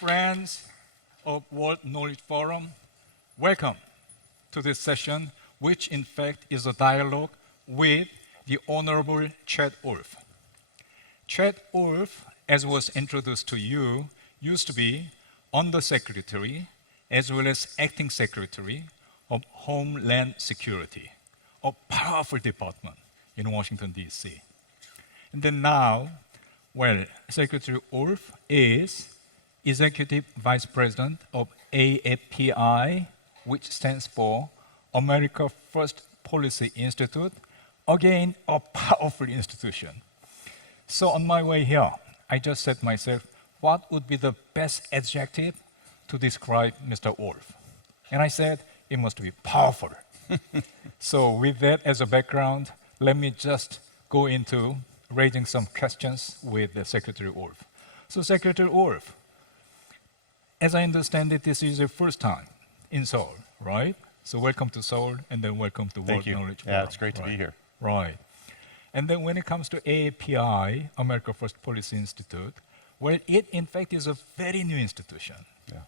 Friends of World Knowledge Forum, welcome to this session, which in fact is a dialogue with the Honorable Chad Wolf. Chad Wolf, as was introduced to you, used to be Undersecretary as well as Acting Secretary of Homeland Security, a powerful department in Washington, D.C. And then now, well, Secretary Wolf is Executive Vice President of AFPI, which stands for America First Policy Institute, again, a powerful institution. So on my way here, I just said myself, what would be the best adjective to describe Mr. Wolf? And I said, it must be powerful. So with that as a background, let me just go into raising some questions with the Secretary Wolf. So Secretary Wolf, as I understand it, this is your first time in Seoul, right? So welcome to Seoul, and then welcome to World Knowledge Forum. Yeah, it's great to be here. Right. And then when it comes to AFPI, America First Policy Institute, well, it in fact is a very new institution,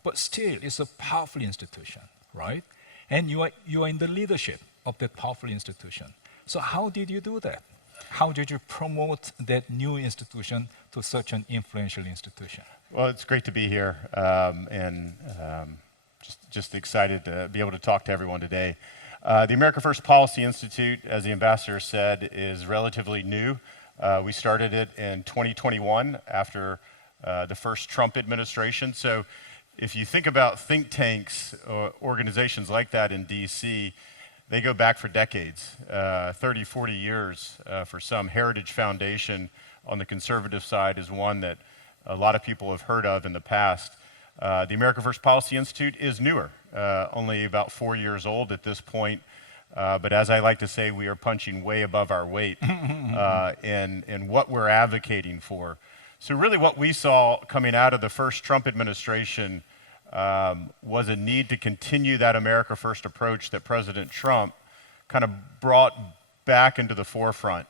but still it's a powerful institution, right? And you are in the leadership of that powerful institution. So how did you do that? How did you promote that new institution to such an influential institution? Well, it's great to be here, and just excited to be able to talk to everyone today. The America First Policy Institute, as the ambassador said, is relatively new. We started it in 2021 after the first Trump administration. So if you think about think tanks or organizations like that in DC, they go back for decades, 30, 40 years for some. Heritage Foundation on the conservative side is one that a lot of people have heard of in the past. The America First Policy Institute is newer, only about 4 years old at this point. But as I like to say, we are punching way above our weight in what we're advocating for. So really what we saw coming out of the first Trump administration was a need to continue that America First approach that President Trump kind of brought back into the forefront.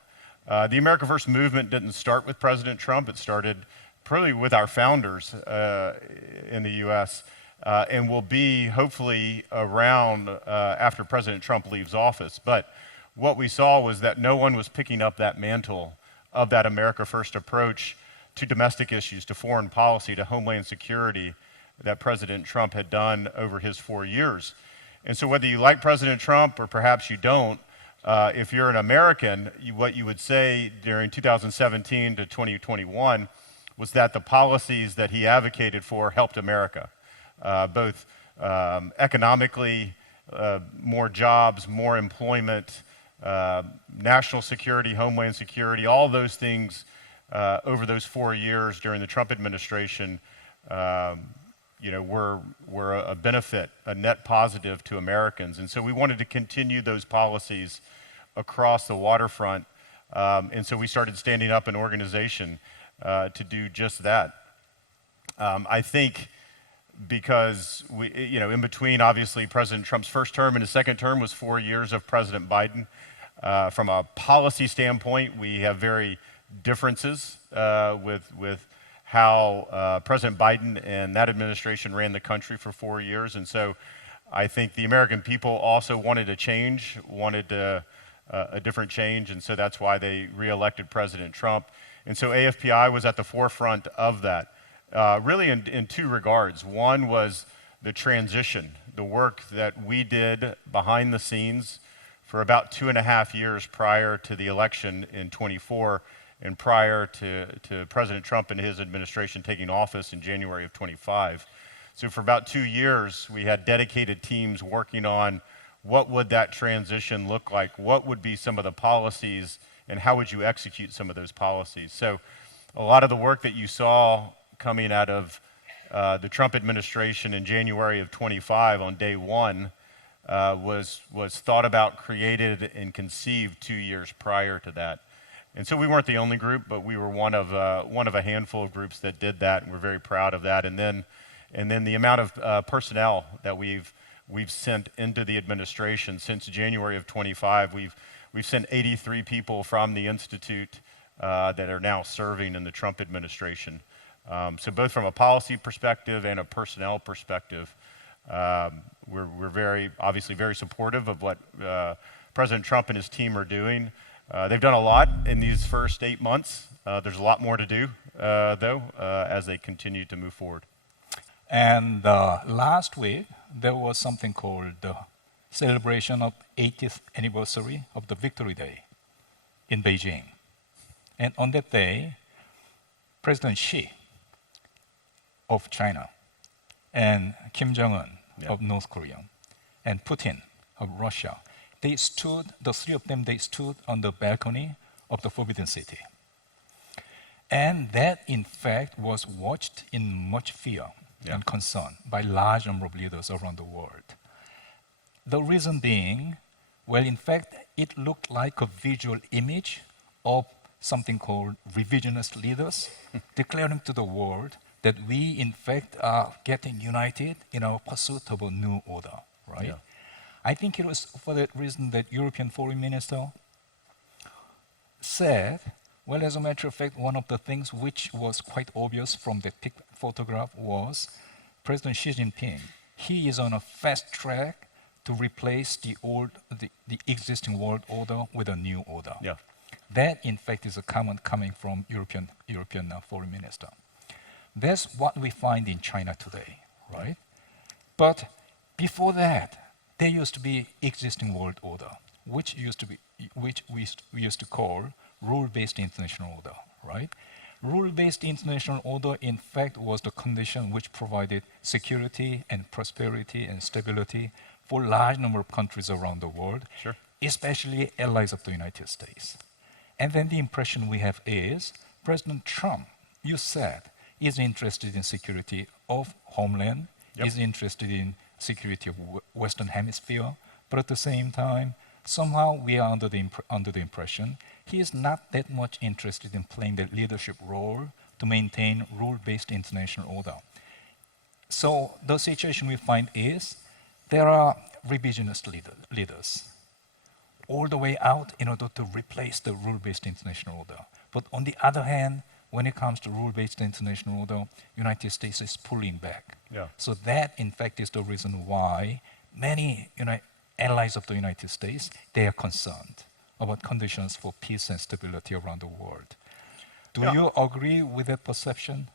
The America First movement didn't start with President Trump. It started probably with our founders in the U.S. And will be hopefully around after President Trump leaves office. But what we saw was that no one was picking up that mantle of that America First approach to domestic issues, to foreign policy, to homeland security that President Trump had done over his 4 years. And so whether you like President Trump or perhaps you don't, if you're an American, what you would say during 2017 to 2021 was that the policies that he advocated for helped America, both economically, more jobs, more employment, national security, homeland security, all those things over those 4 years during the Trump administration were a benefit, a net positive to Americans. And so we wanted to continue those policies across the waterfront. And so we started standing up an organization to do just that. I think because in between, obviously, President Trump's first term and his second term was 4 years of President Biden. From a policy standpoint, we have very differences with how President Biden and that administration ran the country for 4 years. And so I think the American people also wanted a change, wanted a different change, and so that's why they re-elected President Trump. And so AFPI was at the forefront of that, really in two regards. One was the transition, the work that we did behind the scenes for about 2.5 years prior to the election in 24 and prior to President Trump and his administration taking office in January of 25. So for about 2 years, we had dedicated teams working on what would that transition look like, what would be some of the policies, and how would you execute some of those policies. So a lot of the work that you saw coming out of the Trump administration in January of 25 on day one was thought about, created, and conceived 2 years prior to that. And so we weren't the only group, but we were one of a handful of groups that did that, and we're very proud of that. And then the amount of personnel that we've sent into the administration since January of 25, we've sent 83 people from the institute that are now serving in the Trump administration. So both from a policy perspective and a personnel perspective, we're obviously very supportive of what President Trump and his team are doing. They've done a lot in these first 8 months. There's a lot more to do, though, as they continue to move forward. And last week, there was something called the celebration of 80th anniversary of the Victory Day in Beijing. And on that day, President Xi of China and Kim Jong-un of North Korea and Putin of Russia, the three of them, they stood on the balcony of the Forbidden City. And that, in fact, was watched in much fear and concern by large number of leaders around the world. The reason being, well, in fact, it looked like a visual image of something called revisionist leaders declaring to the world that we, in fact, are getting united in our pursuit of a new order, right? Yeah. I think it was for that reason that European Foreign Minister said, well, as a matter of fact, one of the things which was quite obvious from that photograph was President Xi Jinping. He is on a fast track to replace the existing world order with a new order. Yeah. That, in fact, is a comment coming from European foreign minister. That's what we find in China today, right? But before that, there used to be existing world order, which we used to call rule-based international order, right? Rule-based international order, in fact, was the condition which provided security and prosperity and stability for a large number of countries around the world, Sure. especially allies of the United States. And then the impression we have is President Trump, you said, is interested in security of homeland, is interested in security of Western Hemisphere, but at the same time, somehow we are under the impression he is not that much interested in playing the leadership role to maintain rule-based international order. So the situation we find is there are revisionist leaders all the way out in order to replace the rule-based international order. But on the other hand, when it comes to rule-based international order, United States is pulling back. Yeah. So that, in fact, is the reason why many allies of the United States, they are concerned about conditions for peace and stability around the world. Do you agree with that perception?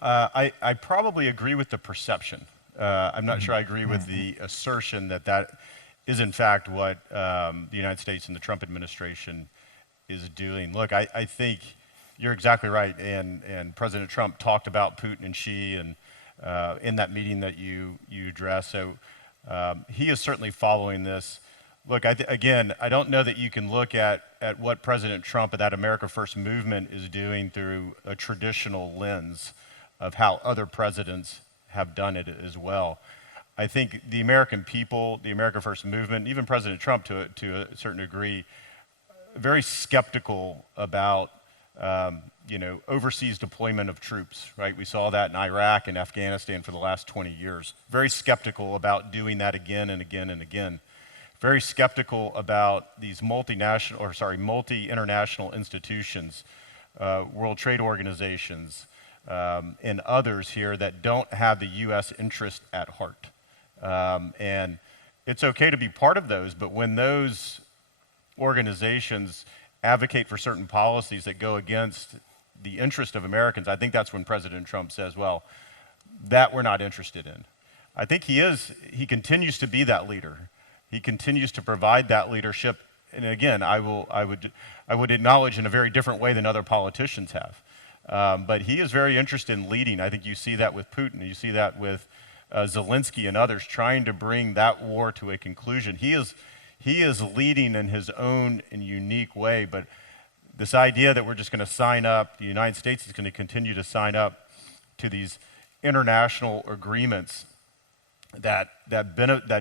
I probably agree with the perception. I'm not sure I agree with the assertion that is in fact what the United States and the Trump administration is doing. Look, I think you're exactly right, and President Trump talked about Putin and Xi and in that meeting that you addressed. So he is certainly following this. Look, again, I don't know that you can look at what President Trump and that America First movement is doing through a traditional lens of how other presidents have done it as well. I think the American people, the America First movement, even President Trump to a certain degree, very skeptical about overseas deployment of troops, right? We saw that in Iraq and Afghanistan for the last 20 years. Very skeptical about doing that again and again and again. Very skeptical about these multi-international institutions, World Trade Organizations, and others here that don't have the U.S. interest at heart. And it's okay to be part of those, but when those organizations advocate for certain policies that go against the interest of Americans, I think that's when President Trump says, well, that we're not interested in. I think he continues to be that leader. He continues to provide that leadership. And again, I would acknowledge in a very different way than other politicians have. But he is very interested in leading. I think you see that with Putin. You see that with Zelensky and others trying to bring that war to a conclusion. He is leading in his own and unique way, but this idea that we're just going to sign up, the United States is going to continue to sign up to these international agreements that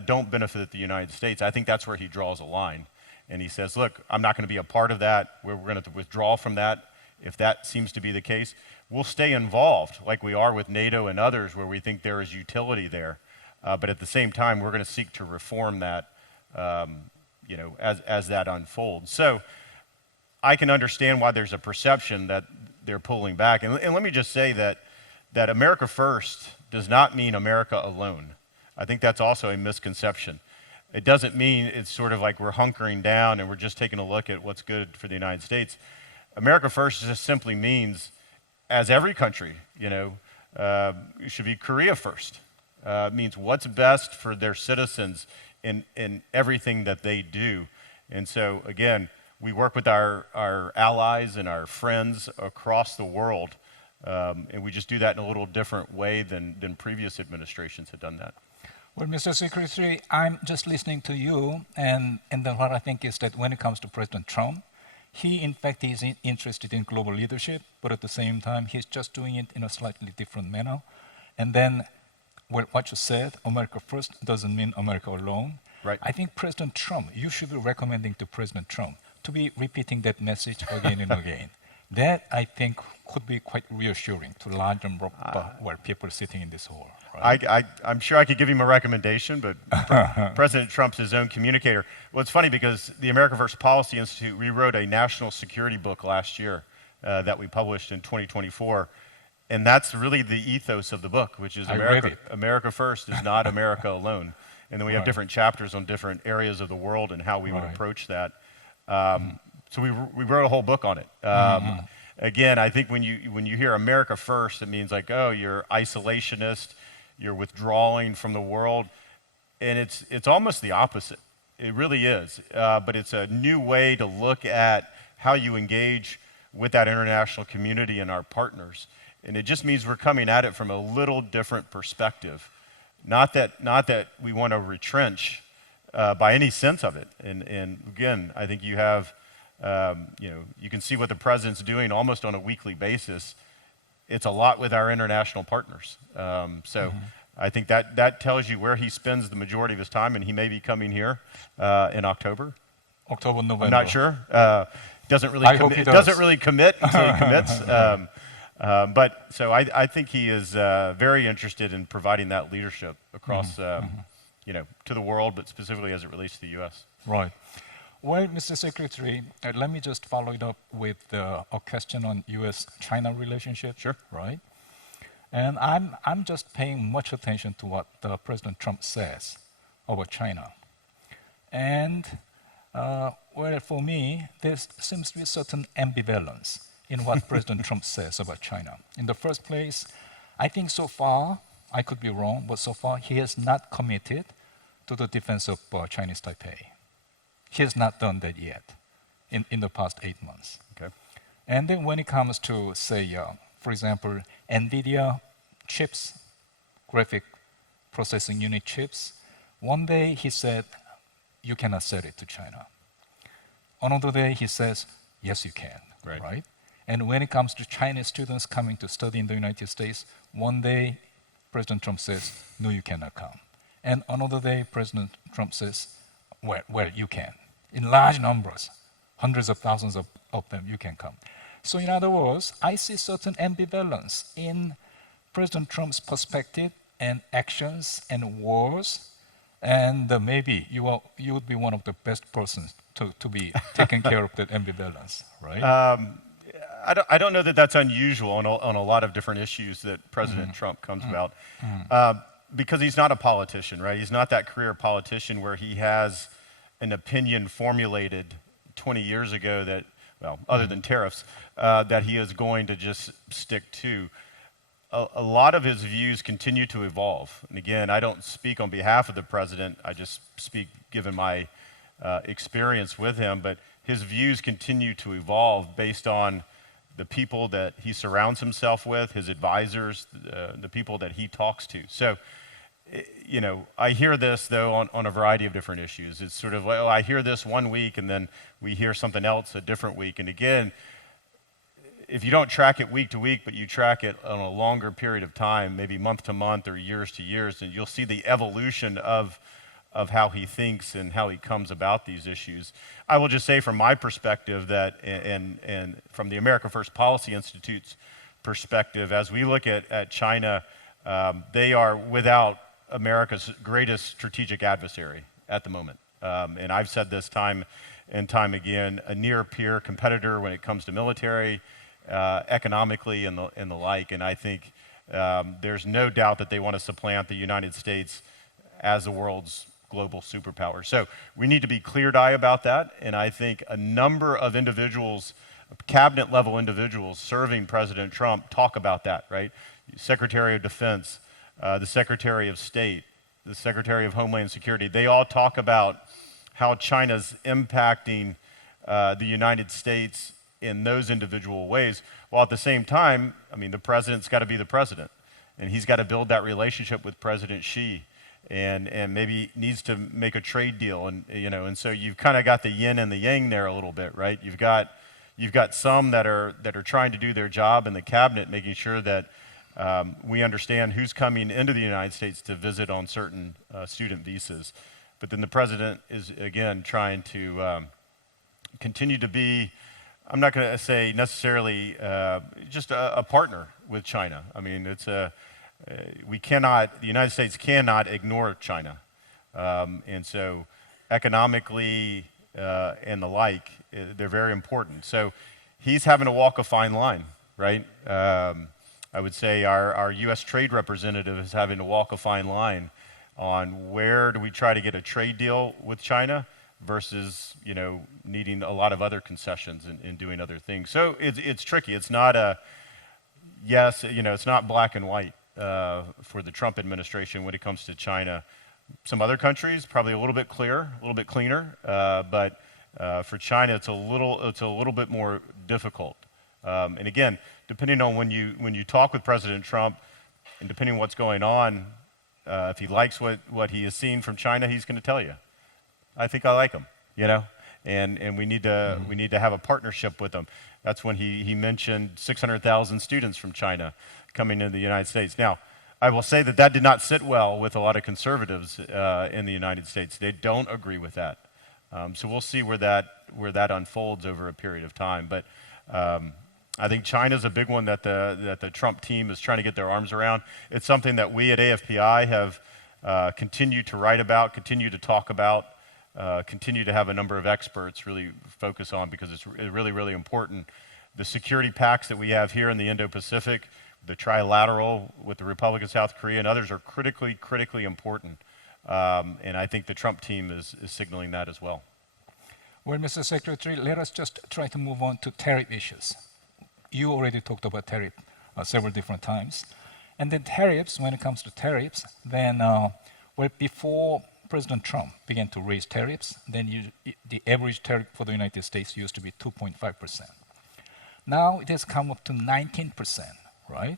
don't benefit the United States, I think that's where he draws a line. And he says, look, I'm not going to be a part of that. We're going to withdraw from that. If that seems to be the case, we'll stay involved like we are with NATO and others where we think there is utility there. But at the same time, we're going to seek to reform that as that unfolds. So I can understand why there's a perception that they're pulling back. And let me just say that America First does not mean America alone. I think that's also a misconception. It doesn't mean it's sort of like we're hunkering down and we're just taking a look at what's good for the United States. America First just simply means, as every country, it should be Korea first. It means what's best for their citizens in everything that they do. And so, again, we work with our allies and our friends across the world, and we just do that in a little different way than previous administrations have done that. Well, Mr. Secretary, I'm just listening to you, and then what I think is that when it comes to President Trump, he, in fact, is interested in global leadership, but at the same time, he's just doing it in a slightly different manner. And then, well, what you said, America First doesn't mean America alone. Right. I think President Trump, you should be recommending to President Trump to be repeating that message again and again. That, I think, could be quite reassuring to large number of people sitting in this hall. Right? I'm sure I could give him a recommendation, but President Trump's his own communicator. Well, it's funny because the America First Policy Institute rewrote a national security book last year that we published in 2024. And that's really the ethos of the book, which is America First is not America alone. And then we have different chapters on different areas of the world and how we would approach that. So we wrote a whole book on it. Again, I think when you hear America First, it means like, oh, you're isolationist, you're withdrawing from the world, and it's almost the opposite. It really is. But it's a new way to look at how you engage with that international community and our partners. And it just means we're coming at it from a little different perspective. Not that we want to retrench by any sense of it. And again, I think you have, you can see what the president's doing almost on a weekly basis. It's a lot with our international partners. I think that tells you where he spends the majority of his time, and he may be coming here in October. October, November. I'm not sure. Doesn't really commit until he commits. But so I think he is very interested in providing that leadership across, to the world, but specifically as it relates to the U.S. Right. Well, Mr. Secretary, let me just follow it up with a question on U.S.-China relationship. Sure. Right. And I'm just paying much attention to what President Trump says about China. And well, for me, there seems to be a certain ambivalence in what President Trump says about China. In the first place, I think so far, I could be wrong, but so far he has not committed to the defense of Chinese Taipei. He has not done that yet in the past 8 months. Okay. And then when it comes to, say, for example, NVIDIA chips, graphic processing unit chips, one day he said, you cannot sell it to China. Another day he says, yes, you can, right? And when it comes to Chinese students coming to study in the United States, one day President Trump says, no, you cannot come. And another day President Trump says, well, you can. In large numbers, hundreds of thousands of them, you can come. So in other words, I see certain ambivalence in President Trump's perspective and actions and words, and maybe you would be one of the best persons to be taking care of that ambivalence, right? I don't know that that's unusual on a lot of different issues that President Trump comes about, because he's not a politician, right? He's not that career politician where he has an opinion formulated 20 years ago that, well, other than tariffs, that he is going to just stick to. A lot of his views continue to evolve. And again, I don't speak on behalf of the president. I just speak given my experience with him. But his views continue to evolve based on the people that he surrounds himself with, his advisors, the people that he talks to. So, I hear this, though, on a variety of different issues. It's sort of, well, I hear this one week, and then we hear something else a different week. And again, if you don't track it week to week, but you track it on a longer period of time, maybe month to month or years to years, then you'll see the evolution of how he thinks and how he comes about these issues. I will just say from my perspective that, and from the America First Policy Institute's perspective, as we look at China, they are without America's greatest strategic adversary at the moment. And I've said this time and time again, a near peer competitor when it comes to military, economically and the like. And I think there's no doubt that they want to supplant the United States as the world's global superpower. So we need to be clear-eyed about that. And I think a number of individuals, cabinet-level individuals serving President Trump talk about that, right? Secretary of Defense, the Secretary of State, the Secretary of Homeland Security, they all talk about how China's impacting the United States in those individual ways, while at the same time, I mean, the president's got to be the president, and he's got to build that relationship with President Xi, and maybe needs to make a trade deal, and and so you've kind of got the yin and the yang there a little bit, right? You've got some that are trying to do their job in the cabinet, making sure that we understand who's coming into the United States to visit on certain student visas. But then the president is, again, trying to continue to be, I'm not going to say necessarily just a partner with China. I mean, the United States cannot ignore China. And so economically and the like, they're very important. So he's having to walk a fine line, right? I would say our U.S. trade representative is having to walk a fine line on where do we try to get a trade deal with China versus needing a lot of other concessions and doing other things. So it's tricky. It's not it's not black and white for the Trump administration when it comes to China. Some other countries probably a little bit cleaner, but for China it's a little bit more difficult. And again, depending on when you talk with President Trump, and depending on what's going on, if he likes what he has seen from China, he's going to tell you, I think I like him, and we need to have a partnership with them. That's when he mentioned 600,000 students from China coming into the United States. Now, I will say that did not sit well with a lot of conservatives in the United States. They don't agree with that. So we'll see where that unfolds over a period of time. But I think China's a big one that the Trump team is trying to get their arms around. It's something that we at AFPI have continued to write about, continue to talk about, continue to have a number of experts really focus on, because it's really, really important. The security pacts that we have here in the Indo-Pacific, the trilateral with the Republic of South Korea and others, are critically important. And I think the Trump team is signaling that as well. Well, Mr. Secretary, let us just try to move on to tariff issues. You already talked about tariff several different times. And then tariffs, when it comes to tariffs, then before President Trump began to raise tariffs, then the average tariff for the United States used to be 2.5%. Now it has come up to 19%, right?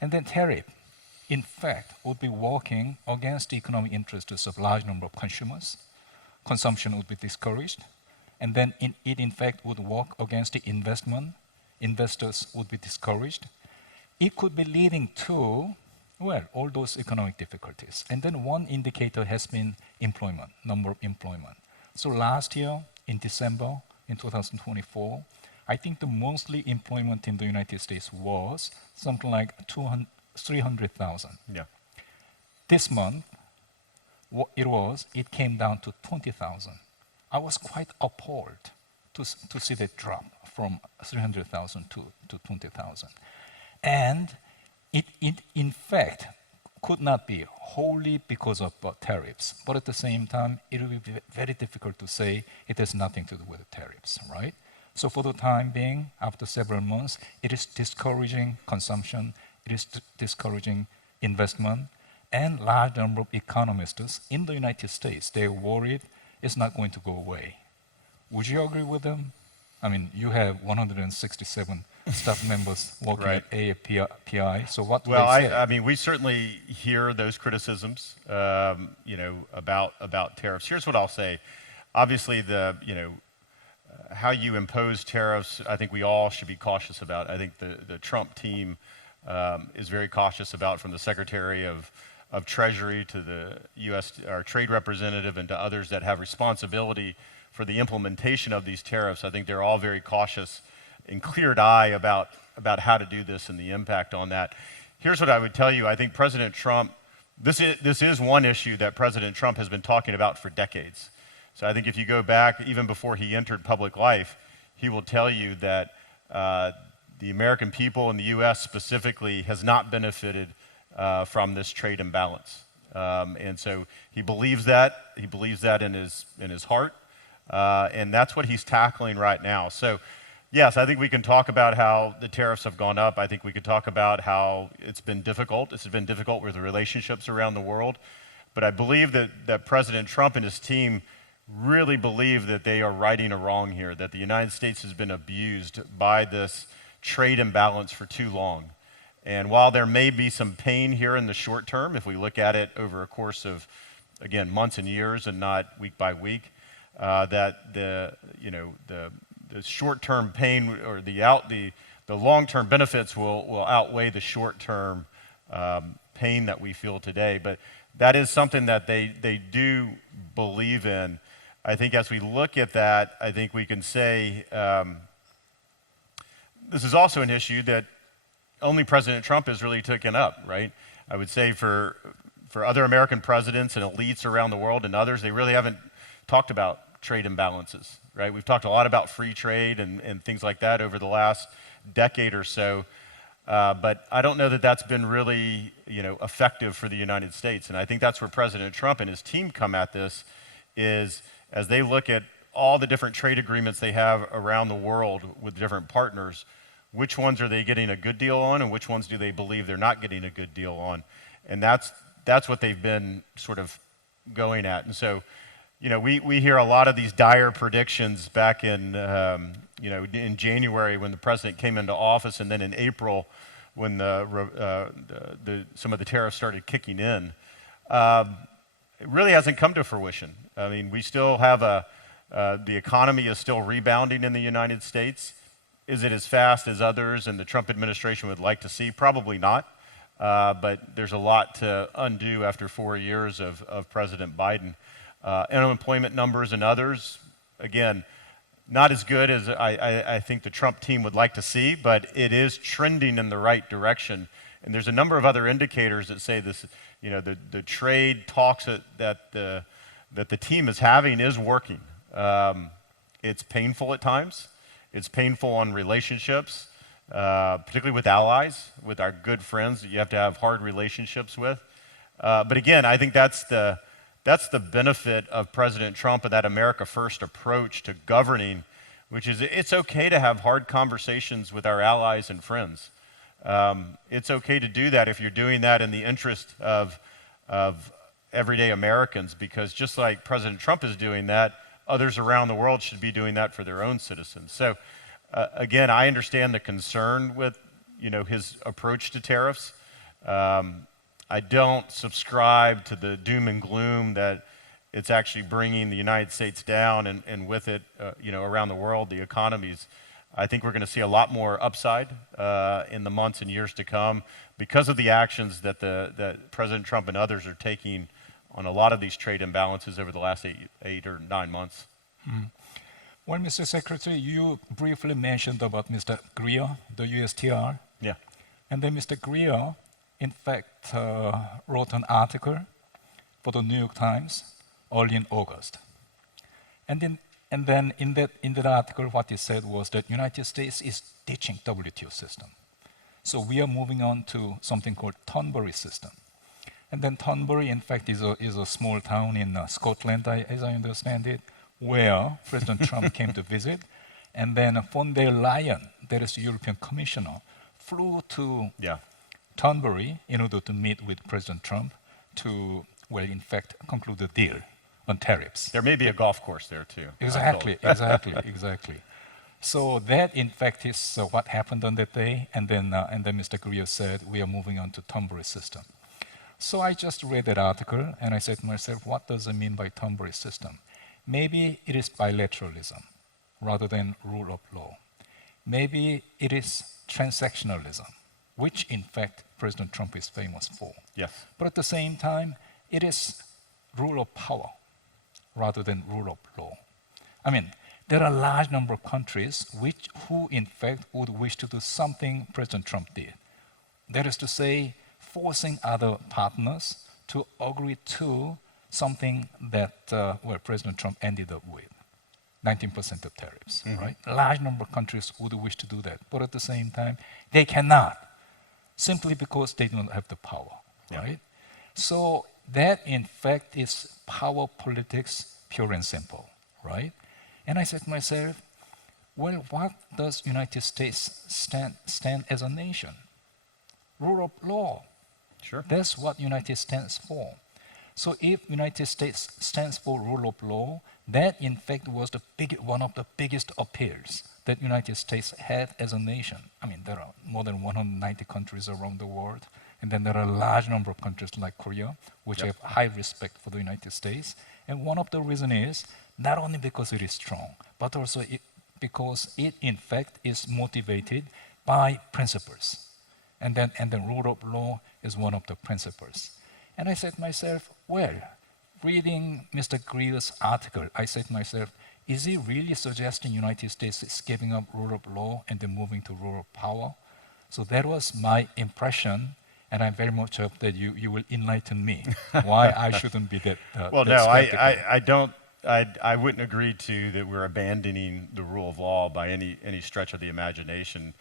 And then tariff, in fact, would be working against the economic interests of a large number of consumers. Consumption would be discouraged. And then it in fact would work against the investment. Investors would be discouraged. It could be leading to, all those economic difficulties. And then one indicator has been employment, number of employment. So last year, in December, in 2024, I think the monthly employment in the United States was something like 300,000. Yeah. This month, it came down to 20,000. I was quite appalled to see that drop from 300,000 to 20,000. And it in fact could not be wholly because of tariffs, but at the same time, it will be very difficult to say it has nothing to do with the tariffs, right? So for the time being, after several months, it is discouraging consumption, it is discouraging investment, and large number of economists in the United States, they're worried it's not going to go away. Would you agree with them? I mean, you have 167 staff members working Right. at AFPI, so what do Well, they say? I mean, we certainly hear those criticisms, about tariffs. Here's what I'll say. Obviously, how you impose tariffs, I think we all should be cautious about. I think the Trump team is very cautious about, from the Secretary of Treasury to the U.S. our trade representative and to others that have responsibility for the implementation of these tariffs. I think they're all very cautious and cleared eye about how to do this and the impact on that. Here's what I would tell you. I think President Trump, this is one issue that President Trump has been talking about for decades. So I think if you go back, even before he entered public life, he will tell you that the American people and the U.S. specifically has not benefited from this trade imbalance. And so he believes that. He believes that in his heart. And that's what he's tackling right now. So, yes, I think we can talk about how the tariffs have gone up. I think we could talk about how it's been difficult. It's been difficult with the relationships around the world. But I believe that President Trump and his team really believe that they are righting a wrong here, that the United States has been abused by this trade imbalance for too long. And while there may be some pain here in the short term, if we look at it over a course of, again, months and years and not week by week, that the short-term pain or the long-term benefits will outweigh the short-term pain that we feel today. But that is something that they do believe in. I think as we look at that, I think we can say this is also an issue that only President Trump has really taken up, right? I would say for other American presidents and elites around the world and others, they really haven't talked about trade imbalances, right? We've talked a lot about free trade and things like that over the last decade or so, but I don't know that that's been really, effective for the United States. And I think that's where President Trump and his team come at this, is as they look at all the different trade agreements they have around the world with different partners, which ones are they getting a good deal on and which ones do they believe they're not getting a good deal on? And that's what they've been sort of going at. And so, we hear a lot of these dire predictions back in, in January when the president came into office, and then in April when some of the tariffs started kicking in. It really hasn't come to fruition. I mean, we still have the economy is still rebounding in the United States. Is it as fast as others and the Trump administration would like to see? Probably not. But there's a lot to undo after 4 years of President Biden. Unemployment numbers and others, again, not as good as I think the Trump team would like to see, but it is trending in the right direction. And there's a number of other indicators that say this, the trade talks that the team is having is working. It's painful at times. It's painful on relationships, particularly with allies, with our good friends that you have to have hard relationships with. But again, I think that's the benefit of President Trump and that America First approach to governing, which is it's okay to have hard conversations with our allies and friends. It's okay to do that if you're doing that in the interest of everyday Americans, because just like President Trump is doing that, others around the world should be doing that for their own citizens. So, again, I understand the concern with, his approach to tariffs. I don't subscribe to the doom and gloom that it's actually bringing the United States down, and with it, around the world, the economies. I think we're going to see a lot more upside in the months and years to come because of the actions that President Trump and others are taking on a lot of these trade imbalances over the last 8 or 9 months. Well, Mr. Secretary, you briefly mentioned about Mr. Greer, the USTR. Yeah. And then Mr. Greer, in fact, wrote an article for the New York Times early in August. And then in that article, what he said was that United States is ditching WTO system. So we are moving on to something called Thornbury system. And then Thornbury, in fact, is a small town in Scotland, as I understand it, where President Trump came to visit. And then von der Leyen, that is the European Commissioner, flew to Thornbury in order to meet with President Trump to, in fact, conclude a deal on tariffs. There may be a golf course there, too. Exactly. So that, in fact, is what happened on that day. And then Mr. Greer said, we are moving on to Thornbury system. So I just read that article, and I said to myself, what does it mean by Thornbury system? Maybe it is bilateralism rather than rule of law. Maybe it is transactionalism, which, in fact, President Trump is famous for. Yes. But at the same time, it is rule of power rather than rule of law. I mean, there are a large number of countries who, in fact, would wish to do something President Trump did. That is to say, forcing other partners to agree to something that President Trump ended up with. 19% of tariffs, right? A large number of countries would wish to do that, but at the same time, they cannot, simply because they don't have the power, right? So that, in fact, is power politics, pure and simple, right? And I said to myself, well, what does United States stand as a nation? Rule of law. Sure. That's what United stands for. So if United States stands for rule of law, that in fact was one of the biggest appeals that United States had as a nation. I mean, there are more than 190 countries around the world, and then there are a large number of countries like Korea, which have high respect for the United States. And one of the reasons is not only because it is strong, but also because it in fact is motivated by principles. And then rule of law is one of the principles. And I said to myself, well, reading Mr. Greer's article, I said to myself, is he really suggesting United States is giving up rule of law and then moving to rule of power? So that was my impression, and I very much hope that you will enlighten me why I shouldn't be that Well, that skeptical. I wouldn't agree to that we're abandoning the rule of law by any stretch of the imagination.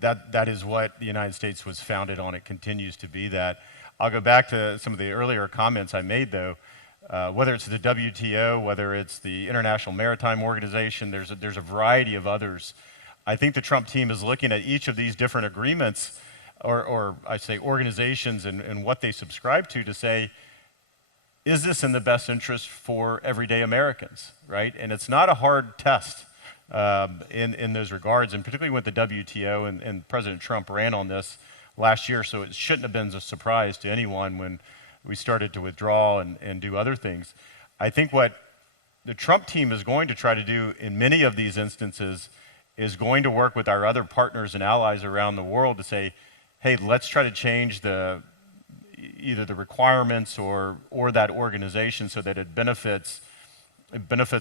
That is what the United States was founded on. It continues to be that. I'll go back to some of the earlier comments I made, though. Whether it's the WTO, whether it's the International Maritime Organization, there's a variety of others. I think the Trump team is looking at each of these different agreements, or I say organizations, and what they subscribe to say, is this in the best interest for everyday Americans, right? And it's not a hard test in those regards, and particularly with the WTO, and President Trump ran on this last year, so it shouldn't have been a surprise to anyone when we started to withdraw and do other things. I think what the Trump team is going to try to do in many of these instances is going to work with our other partners and allies around the world to say, hey, let's try to change either the requirements or that organization so that it benefits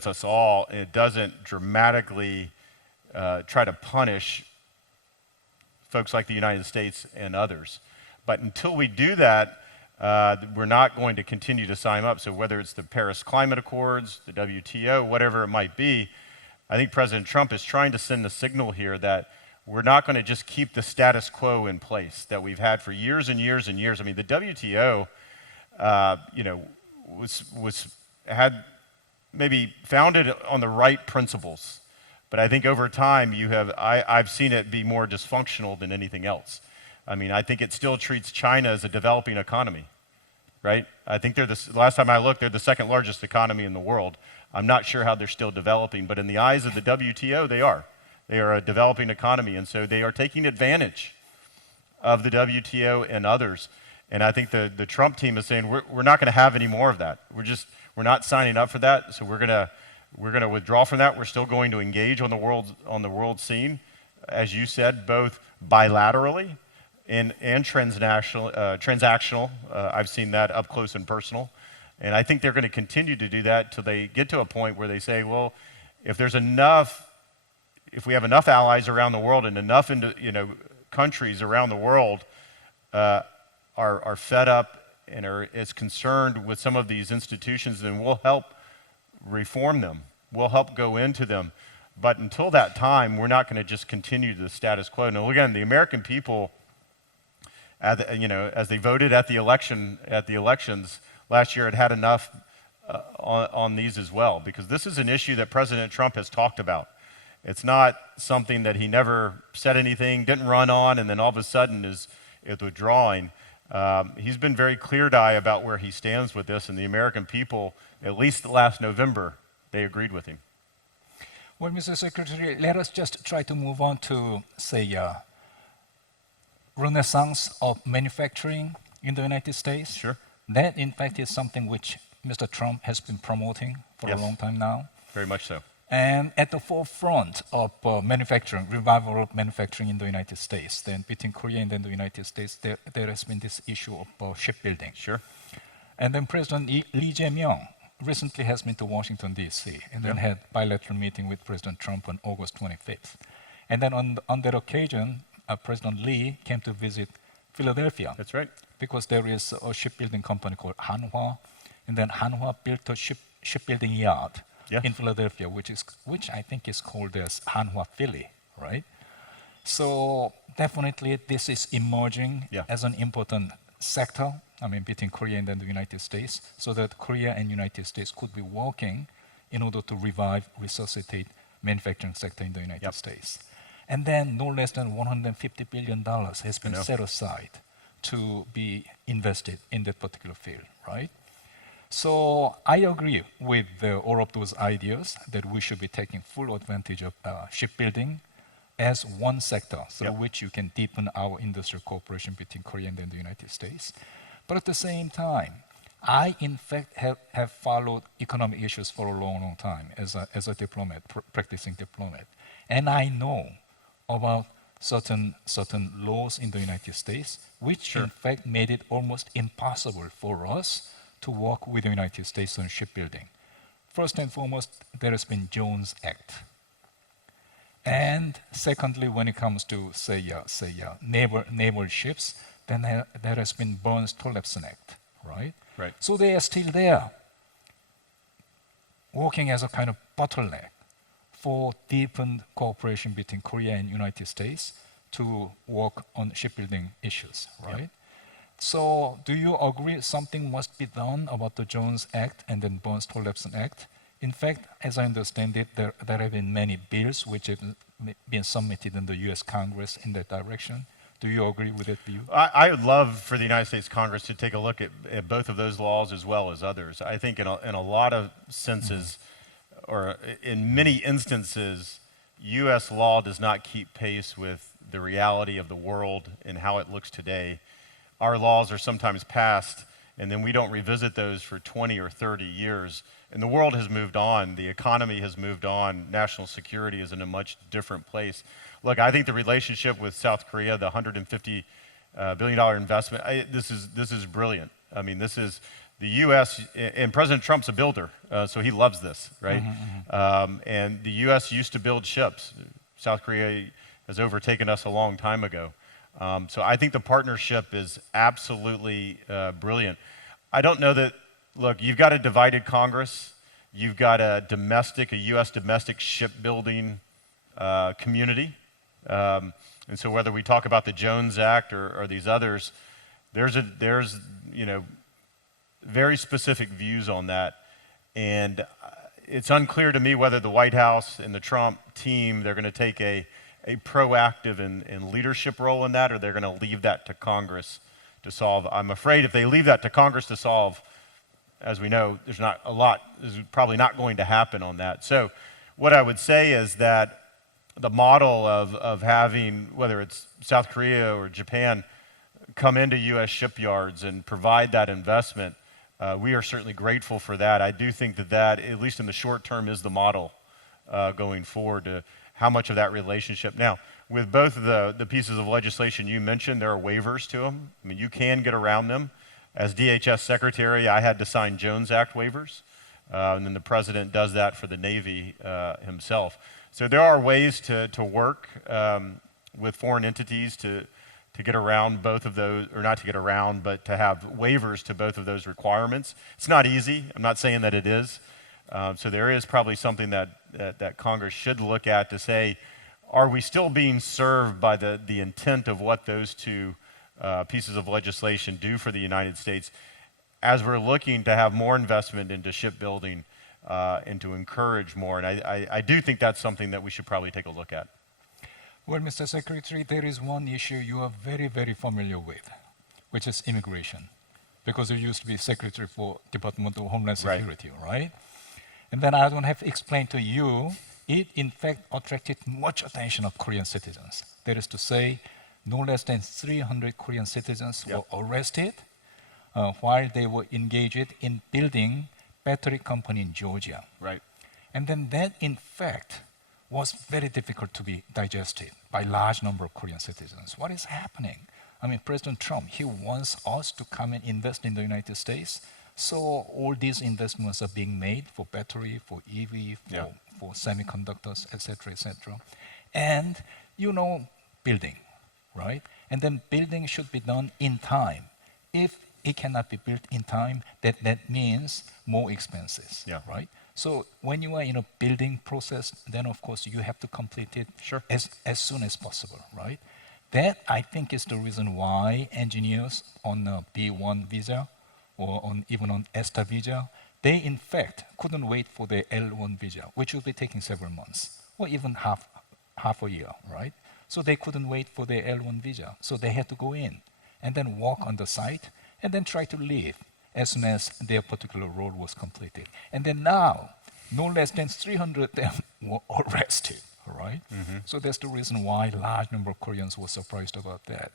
us all, and it doesn't dramatically try to punish folks like the United States and others. But until we do that, we're not going to continue to sign up. So whether it's the Paris Climate Accords, the WTO, whatever it might be, I think President Trump is trying to send a signal here that we're not going to just keep the status quo in place that we've had for years and years and years. I mean, the WTO, had maybe founded on the right principles. But I think over time, I've seen it be more dysfunctional than anything else. I mean, I think it still treats China as a developing economy, right? I think last time I looked, they're the second largest economy in the world. I'm not sure how they're still developing, but in the eyes of the WTO, they are. They are a developing economy, and so they are taking advantage of the WTO and others. And I think the Trump team is saying, we're not going to have any more of that. We're not signing up for that, so we're going to withdraw from that. We're still going to engage on the world scene, as you said, both bilaterally and transactional. I've seen that up close and personal. And I think they're going to continue to do that till they get to a point where they say, well, if we have enough allies around the world and enough countries around the world are fed up and are as concerned with some of these institutions, then we'll help reform them. We'll help go into them. But until that time, we're not going to just continue the status quo. Now, again, the American people, as they voted at the elections last year, had enough on these as well, because this is an issue that President Trump has talked about. It's not something that he never said anything, didn't run on, and then all of a sudden is withdrawing. He's been very clear-eyed about where he stands with this, and the American people, at least last November, they agreed with him. Well, Mr. Secretary, let us just try to move on to, say, renaissance of manufacturing in the United States. Sure. That, in fact, is something which Mr. Trump has been promoting for a long time now. Very much so. And at the forefront of manufacturing, revival of manufacturing in the United States, then between Korea and then the United States, there has been this issue of shipbuilding. Sure. And then President Lee Jae-myung recently has been to Washington, D.C., and then had bilateral meeting with President Trump on August 25th. And then on that occasion, President Lee came to visit Philadelphia. That's right. Because there is a shipbuilding company called Hanwha, and then Hanwha built a shipbuilding yard Yeah. in Philadelphia, which I think is called as Hanwha Philly, right? So definitely this is emerging Yeah. as an important sector, between Korea and then the United States, so that Korea and United States could be working in order to revive, resuscitate manufacturing sector in the United Yep. States. And then no less than $150 billion has been know. set aside to be invested in that particular field, right? So I agree with all of those ideas that we should be taking full advantage of shipbuilding as one sector through Yep. which you can deepen our industrial cooperation between Korea and then the United States. But at the same time, I in fact have followed economic issues for a long, long time as a diplomat, practicing diplomat. And I know about certain laws in the United States, which Sure. in fact made it almost impossible for us to work with the United States on shipbuilding. First and foremost, there has been Jones Act. And secondly, when it comes to naval ships, then there has been Burns-Tollefson Act, right? Right. So they are still there, working as a kind of bottleneck for deepened cooperation between Korea and United States to work on shipbuilding issues, right? Yep. So do you agree something must be done about the Jones Act and then Burns-Tollefson Act? In fact, as I understand it, there have been many bills which have been submitted in the US Congress in that direction. Do you agree with that view? I would love for the United States Congress to take a look at both of those laws as well as others. I think in a lot of senses, or in many instances, U.S. law does not keep pace with the reality of the world and how it looks today. Our laws are sometimes passed, and then we don't revisit those for 20 or 30 years. And the world has moved on. The economy has moved on. National security is in a much different place. Look, I think the relationship with South Korea, the $150 billion investment, this is brilliant. I mean, this is the U.S., and President Trump's a builder, so he loves this, right? And the U.S. used to build ships. South Korea has overtaken us a long time ago. So I think the partnership is absolutely brilliant. I don't know that, look, you've got a divided Congress. You've got a U.S. domestic shipbuilding community. And so whether we talk about the Jones Act or these others, there's very specific views on that. And it's unclear to me whether the White House and the Trump team, they're going to take a proactive and leadership role in that, or they're going to leave that to Congress to solve. I'm afraid if they leave that to Congress to solve, as we know, there's probably not going to happen on that. So what I would say is that the model of having, whether it's South Korea or Japan, come into U.S. shipyards and provide that investment, we are certainly grateful for that. I do think that, at least in the short term, is the model going forward to how much of that relationship. Now, with both of the pieces of legislation you mentioned, there are waivers to them. I mean, you can get around them. As DHS Secretary, I had to sign Jones Act waivers, and then the President does that for the Navy himself. So there are ways to work with foreign entities to get around both of those, or not to get around, but to have waivers to both of those requirements. It's not easy. I'm not saying that it is. So there is probably something that Congress should look at to say, are we still being served by the intent of what those two pieces of legislation do for the United States as we're looking to have more investment into shipbuilding and to encourage more? And I do think that's something that we should probably take a look at. Well, Mr. Secretary, there is one issue you are very, very familiar with, which is immigration, because you used to be Secretary for Department of Homeland Security, right? And then I don't have to explain to you, it in fact attracted much attention of Korean citizens. That is to say, no less than 300 Korean citizens were arrested while they were engaged in building battery company in Georgia. Right. And then that, in fact, was very difficult to be digested by large number of Korean citizens. What is happening? I mean, President Trump, he wants us to come and invest in the United States. So all these investments are being made for battery, for EV, for semiconductors, et cetera, and, building, right? And then building should be done in time. If it cannot be built in time, that means more expenses, right? So when you are in a building process, then of course you have to complete it Sure. as soon as possible, right? That I think is the reason why engineers on a B1 visa or even on ESTA visa, they in fact couldn't wait for the L1 visa, which will be taking several months or even half a year, right? So they couldn't wait for the L1 visa. So they had to go in and then walk on the site and then try to leave as soon as their particular role was completed. And then now, no less than 300 of them were arrested, all right? So that's the reason why a large number of Koreans were surprised about that.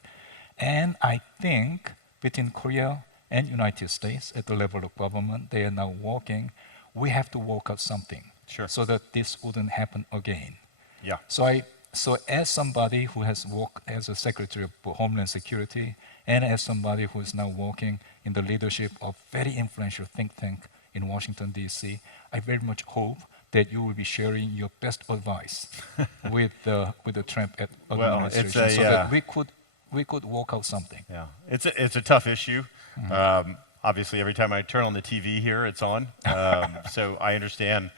And I think between Korea and United States at the level of government, they are now working, we have to work out something Sure. so that this wouldn't happen again. Yeah. So as somebody who has worked as a Secretary of Homeland Security and as somebody who is now working in the leadership of very influential think tank in Washington, D.C., I very much hope that you will be sharing your best advice with the Trump administration so that we could work out something. Yeah, it's a tough issue. Obviously, every time I turn on the TV here, it's on. So I understand.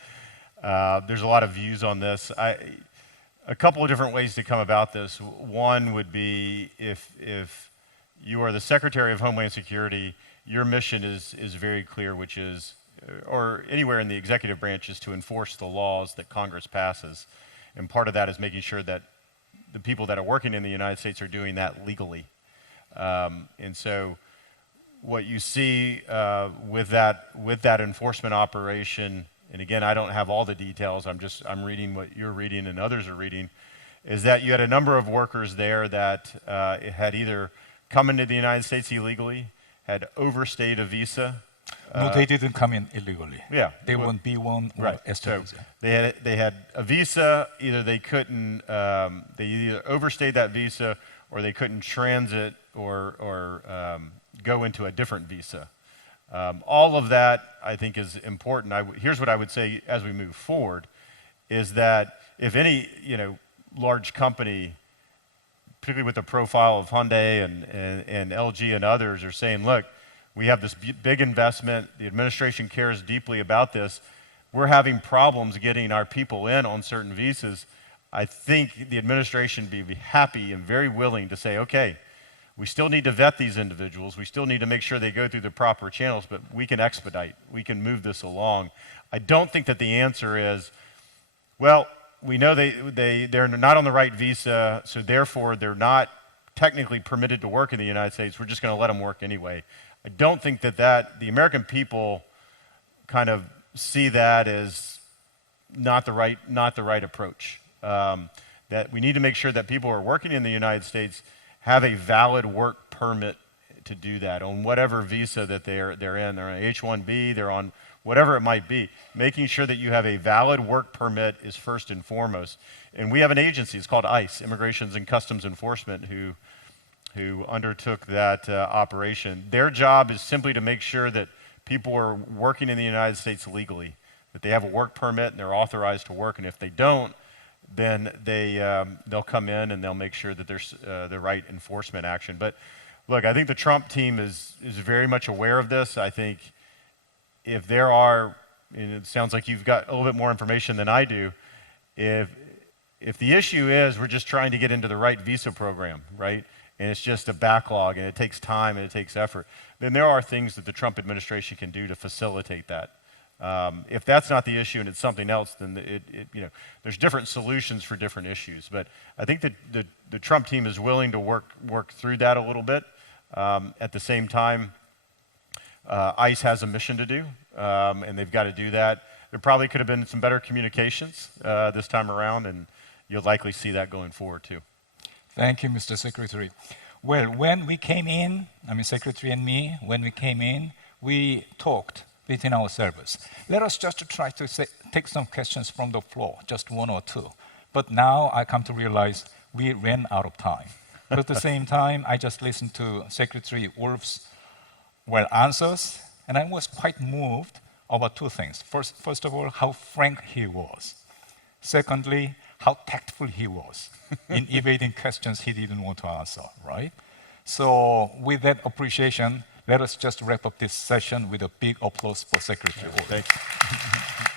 There's a lot of views on this. A couple of different ways to come about this. One would be if you are the Secretary of Homeland Security, your mission is very clear, which is, or anywhere in the executive branch, is to enforce the laws that Congress passes. And part of that is making sure that the people that are working in the United States are doing that legally. And so what you see with that enforcement operation, and again, I don't have all the details, I'm reading what you're reading and others are reading, is that you had a number of workers there that had either come into the United States illegally, had overstayed a visa. No, they didn't come in illegally. Yeah. They were on B1 or Right. ESTA So visa. they had a visa, either they couldn't, they either overstayed that visa or they couldn't transit or go into a different visa. All of that, I think, is important. Here's what I would say as we move forward, is that if any large company, particularly with the profile of Hyundai and LG and others, are saying, look, we have this big investment, the administration cares deeply about this, we're having problems getting our people in on certain visas, I think the administration would be happy and very willing to say, okay, we still need to vet these individuals. We still need to make sure they go through the proper channels, but we can expedite. We can move this along. I don't think that the answer is, well, we know they're not on the right visa, so therefore they're not technically permitted to work in the United States. We're just going to let them work anyway. I don't think that the American people kind of see that as not the right approach. That we need to make sure that people who are working in the United States have a valid work permit to do that on whatever visa that they're in. They're on H-1B, they're on whatever it might be. Making sure that you have a valid work permit is first and foremost. And we have an agency, it's called ICE, Immigrations and Customs Enforcement, who undertook that operation. Their job is simply to make sure that people are working in the United States legally, that they have a work permit and they're authorized to work, and if they don't, then they'll come in and they'll make sure that there's the right enforcement action. But look, I think the Trump team is very much aware of this. I think if there are, and it sounds like you've got a little bit more information than I do, if the issue is we're just trying to get into the right visa program, right, and it's just a backlog and it takes time and it takes effort, then there are things that the Trump administration can do to facilitate that. If that's not the issue and it's something else, then there's different solutions for different issues. But I think that the Trump team is willing to work through that a little bit. At the same time, ICE has a mission to do, and they've got to do that. There probably could have been some better communications this time around, and you'll likely see that going forward too. Thank you, Mr. Secretary. Well, when we came in, Secretary and me, when we came in, we talked within ourselves. Let us just try to take some questions from the floor, just one or two. But now I come to realize we ran out of time. But at the same time, I just listened to Secretary Wolf's answers, and I was quite moved about two things. First of all, how frank he was. Secondly, how tactful he was in evading questions he didn't want to answer, right? So with that appreciation, let us just wrap up this session with a big applause for Secretary Wolf. Thank you.